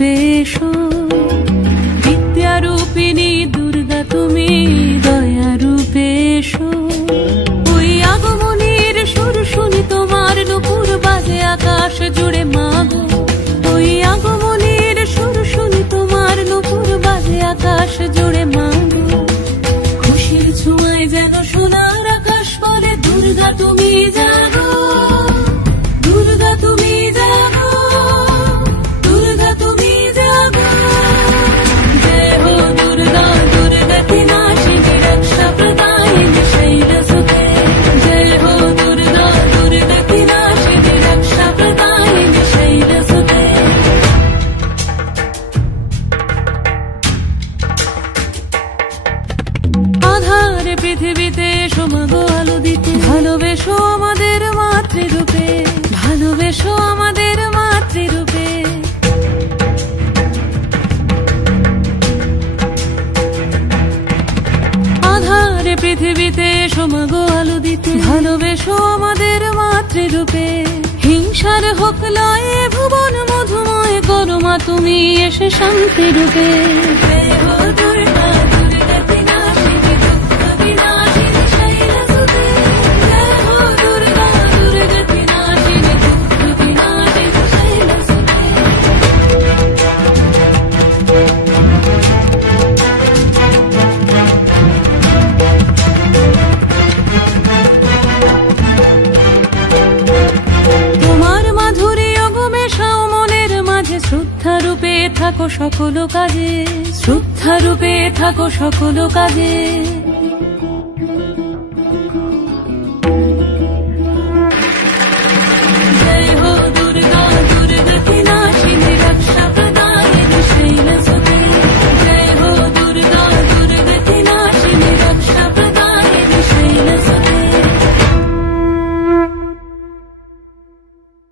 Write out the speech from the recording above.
রূপে এসো, বিদ্যা রূপিণী দুর্গা তুমি দয়া রূপে এসো। ওই আগমনীর সুর শুনি তোমার নুপুর বাজে আকাশ জুড়ে মাগো, ওই আগমনীর সুর শুনি তোমার নুপুর বাজে আকাশ জুড়ে মাগো। খুশির ছোঁয়ায় যেন সোনার আকাশ বলে দুর্গা তুমি জাগো, দুর্গা তুমি জাগো, দুর্গা তুমি জাগো। জয় হো দুর্গা, দুর্গা কি নাশিনী রক্ষা প্রদায়িনী শৈলসুতে। জয় হো দুর্গা, দুর্গা কি নাশিনী রক্ষা প্রদায়িনী শৈলসুতে। আধারে পৃথিবীতে এসো মাগো আলো দিতে, ভালোবেসো আমাদের মাতৃরূপে, ভালোবেসো আমাদের মাতৃরূপে। আধারে পৃথিবীতে এসো মাগো আলো দিতে, ভালোবেসো আমাদের মাতৃরূপে। হিংসার হোক লয়ে ভুবন মধুময় করো মা তুমি এসে শান্তি রূপে। জয় হো দুর্গা, দুর্গা কি নাশিনী দুঃখ বিনাশিনী শৈলসুতে। জয় হো দুর্গা, দুর্গা কি নাশিনী দুঃখ বিনাশিনী শৈলসুতে। তোমার মাধুরী অগমেশাও মনের মাঝে, শ্রদ্ধা রূপে থাকো সকল কাজে, শ্রদ্ধা রূপে থাকো সকল কাজে।